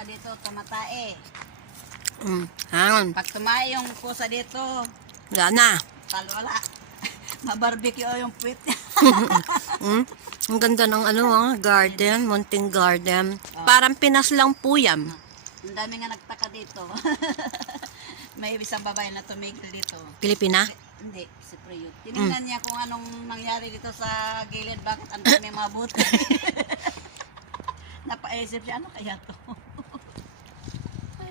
pusa dito, tumatae. Mm. Hangon. Pag tumae yung pusa dito, Wala na. tal wala. Mabarbecue o yung puwit. Mm. Ang ganda ng ano, ah, garden, munting garden. Parang Pinas lang po yan. Ang dami nga nagtaka dito. May isang babae na tumigil dito. Pilipina? Hindi, si Priyut. Tinignan niya kung anong nangyari dito sa gilid. Bakit ang dami mga buti. Napaisip siya, ano kaya to? Ay.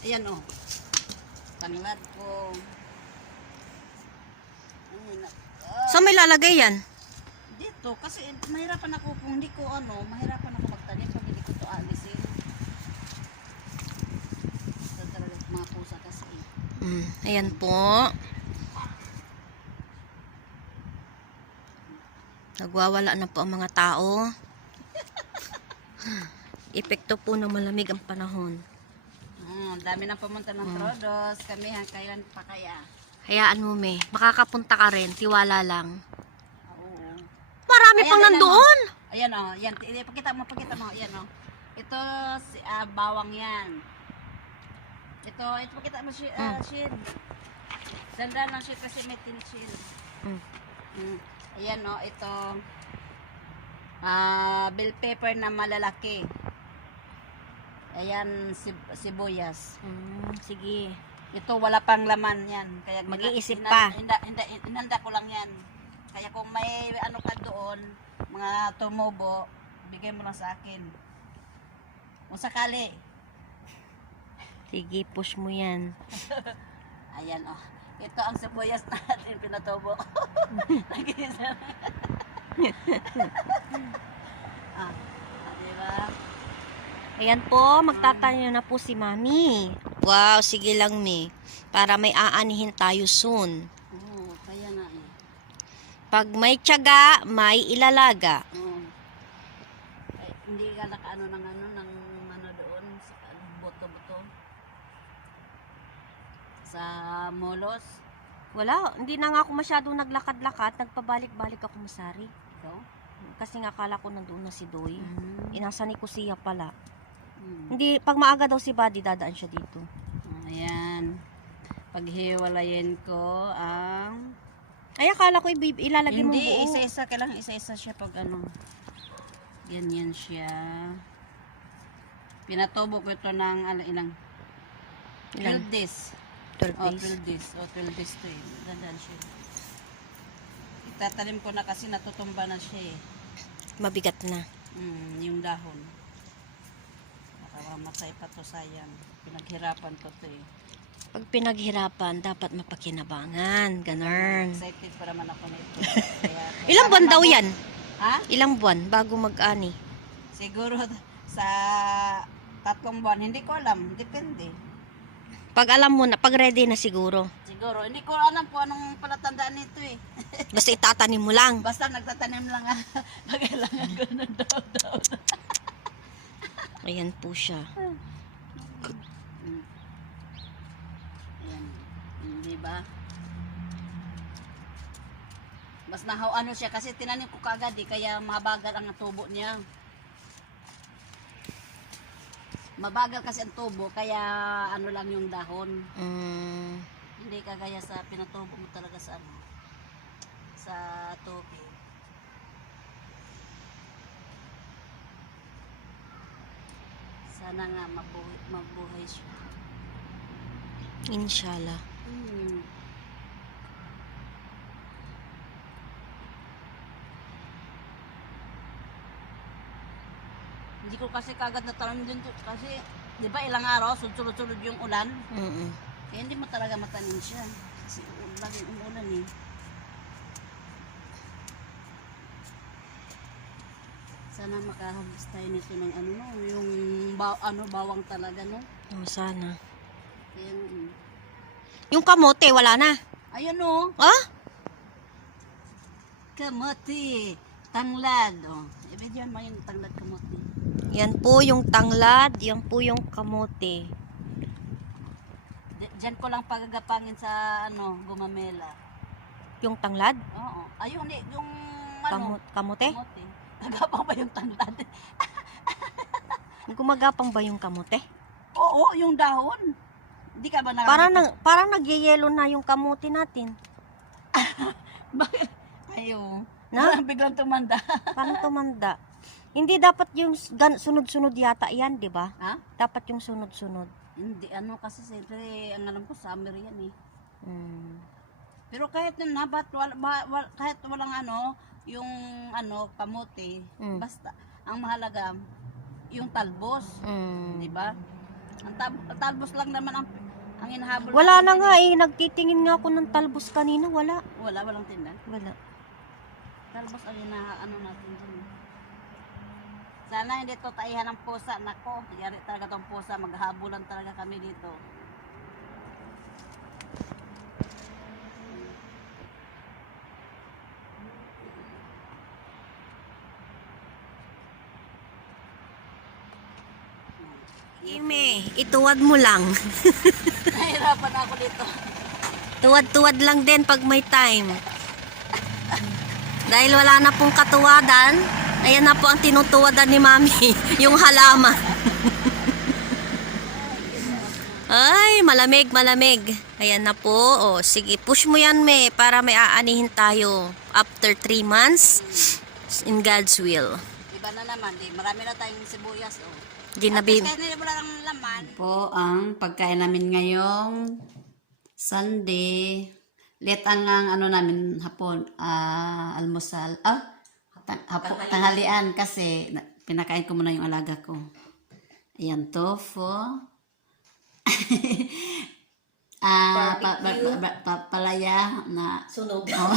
Ayan o. Oh. Tanglad ko. Ay, na- ah, Saan may lalagay yan? dito, kasi mahirapan ako kung hindi ko ano, mahirapan ako magtanim pag hindi ko to alisin. Sa talaga mga pusa kasi. Mm. Ayan po. Nagwawala na po ang mga tao. Epekto po ng malamig ang panahon. Hmm, dami nang pumunta ng Trodos. Kami hanggang kailan pa kaya? Hayaan mo, me. Makakapunta ka rin. Tiwala lang. Oo. Marami Ayan, pang ayan, nandoon. Ayan o, yan. T- Pakita mo, pakita mo. Ayan o. Ito, si, ah, bawang yan. Ito, ito pakita mo, shi, ah, Shin. Sandal lang siya kasi may tinishin. Mm. Mm. Ayan o, ito. Ah, bell pepper na malalaki. Ayan, sib sibuyas. Mm, sige. Ito wala pang laman yan. Kaya Mag-iisip pa. Hinda, hinda, hinanda ko lang yan. Kaya kung may ano ka doon, mga tumubo, bigay mo lang sa akin. Kung sakali. Sige, push mo yan. Ayan oh. Ito ang sibuyas natin pinatubo. Nag-iisa. ah, ah, diba? Ayan po, magtatayo na po si Mami. Wow, sige lang, me. Para may aanihin tayo soon. Oo, kaya nga eh. Pag may tiyaga, may ilalaga. Oo. Ay, hindi ka nakaano ng ano, ng ano doon, sa buto-buto. Sa molos. Wala, hindi na nga ako masyadong naglakad-lakad. Nagpabalik-balik ako masari. Ito. Kasi nga kala ko nandoon na si Doy. Mm. Inasa ni Kusiya pala. Mm. Hindi, pag maaga daw si Buddy, dadaan siya dito. Ayan. Paghiwalayin ko ang... Ay, akala ko ilalagay mo Hindi, buo. isa-isa. Kailangan isa-isa siya pag ano. Ganyan siya. Pinatubo ko ito ng ala, ilang... Ilan? 12 days. 12 Oh, days. 12 days. Oh, 12 days to eh. Siya. Itatalim ko na kasi natutumba na siya eh. Mabigat na. Mm, yung dahon. Baka mamatay pa to sayang. Pinaghirapan ko to eh. Pag pinaghirapan, dapat mapakinabangan. Ganun. Excited pa naman ako nito. Kaya, Ilang buwan daw yan? Ha? Ilang buwan bago mag-ani? Siguro sa tatlong buwan. Hindi ko alam. Depende. Pag alam mo na, pag ready na siguro. Siguro. Hindi ko alam kung anong palatandaan nito eh. Basta itatanim mo lang. Basta nagtatanim lang ah. Kailangan ko ng daw-daw. Ayan po siya. Ayan. Hindi ba? Mas nahaw ano siya kasi tinanim ko kagad eh, kaya mabagal ang tubo niya. Mabagal kasi ang tubo, kaya ano lang yung dahon. Mm, Hindi kagaya sa pinatubo mo talaga sa ano, sa tubig. Sana nga mabuhay, mabuhay siya. inshallah. Hmm. Hindi ko kasi kagad natanim din to kasi 'di ba ilang araw sunod-sunod yung ulan. Mm-mm. Kaya hindi mo talaga matanim siya kasi laging umulan eh. Sana makahabis tayo nito ng ano no, yung ba, ano bawang talaga no. Oh, sana. Kaya, mm. Yung kamote, wala na. ayun no. Ah? Kamote. Tanglad. Oh. I-video mo yung tanglad kamote. Yan po yung tanglad, yan po yung kamote. Diyan ko lang pagagapangin sa ano, gumamela. Yung tanglad? Oo. Ayun, eh, yung ano, Kamo- kamote? kamote. Nagapang pa yung tanglad. Gumagapang ba yung kamote? Oo, yung dahon. Hindi ka ba nakakita? Parang, nag, parang nagyayelo na yung kamote natin. Bakit? Ayaw. Na? Parang biglang tumanda. Parang tumanda. Hindi dapat yung sunod-sunod yata yan, di ba? ha? Dapat yung sunod-sunod. Hindi, ano kasi siyempre, ang alam ko, summer yan eh. Mm. Pero kahit na nabat, wala, ba- wal- kahit walang ano, yung ano, kamote, Mm. basta, ang mahalaga, yung talbos. Mm. Di ba? Ang tab- talbos lang naman ang, ang hinahabol. Wala na nga eh. Nagtitingin nga ako ng talbos kanina. Wala. Wala, walang tinda. Wala. Talbos ang hina, ano natin dyan. Sana hindi to taihan ng pusa. Nako, yari talaga tong pusa. Maghabulan talaga kami dito. Ime, ituwad mo lang. Nahirapan ako dito. Tuwad-tuwad lang din pag may time. Dahil wala na pong katuwadan, ayan na po ang tinutuwadan ni Mami, yung halaman. Ay, malamig, malamig. Ayan na po. O, sige, push mo yan, me, para may aanihin tayo after 3 months in God's will. Iba na naman. Di, marami na tayong sibuyas. Oh. Di na bi- Kasi hindi wala ng laman. Po ang pagkain namin ngayong Sunday. Late ang, ang ano namin hapon, ah, almusal. Ah, tang, hapo, tanghalian kasi na, pinakain ko muna yung alaga ko. Ayan, tofu. ah, pa, pa, pa, pa- pa- palaya na Sunog. Oh.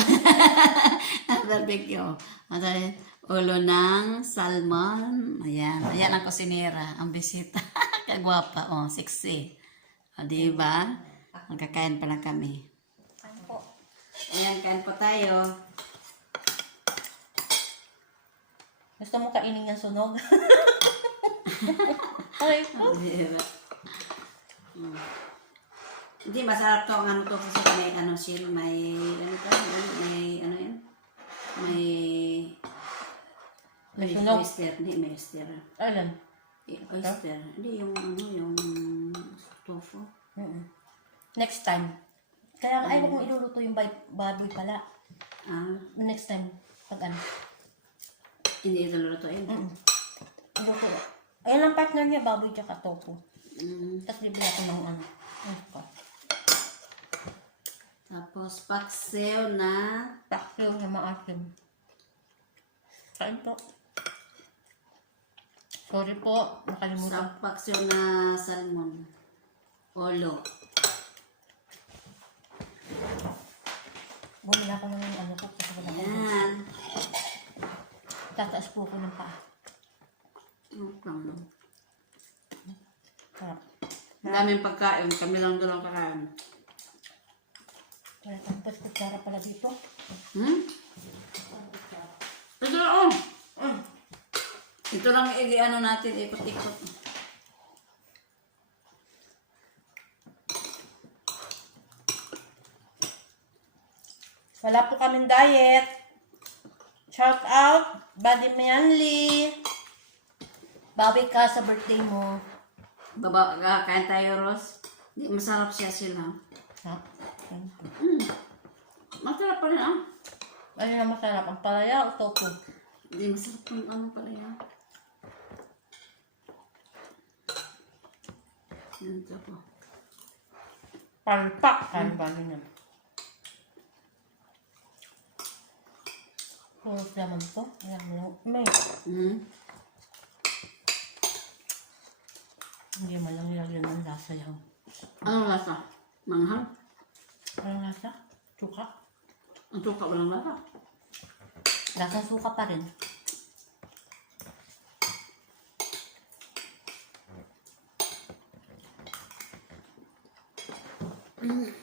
Barbecue. At ay, ulo ng salmon. Ayan. Ayan ang kusinera. Ang bisita. Kagwapa. Oh, sexy. O, di ba? Magkakain pa lang kami. Ayan, kain po tayo. Gusto mo kainin yung sunog? Ay, Bira. Mm. Hindi, masarap to. Ang ano to kasi may ano shield, may ano to, may ano yun? May May sunog? oyster. Hindi, may oyster. Alam. Eh, Oyster. Hindi, yung ano, yung tofu. Next time. Kaya ayaw kong iluluto yung bay- baboy pala. Ah, Next time. Pag ano. hindi ito lulutuin. Mm. Iluto. Ayun ang partner niya, baboy tsaka tofu. Mm. Tapos bibili ako ng ano. Ano? Tapos, paksiw na Pakyo na maasim. Kain po. Sorry po, nakalimutan. sa paksiw na salmon. Olo. Bumili ako ng ano po. Kasi wala. Tataas po ako ng paa. Okay. Sarap. Ang daming pagkain. Kami lang doon ang kakain. Kaya tapos kutsara pala dito. Hmm? Ito oh. Mm. Ito lang i-ano natin, ikot-ikot. Wala po kaming diet. Shout out, Buddy Manly. Bawi ka sa birthday mo. Baba, kakain tayo, Ros. Di, masarap siya sila. Ha? Hmm. Masarap pa rin, ah. Ano na masarap? Ang palaya o tofu? Hindi, masarap yung ano pala ito po. Palpak. Kain ba yun? Puro naman to. Ayan mo. May. Hmm? Hindi man lang nilagyan ng lasa yan. Ano lasa? Manghang? Anong lasa? Suka? Ang suka walang lasa. Lasa suka pa rin. Mm-hmm.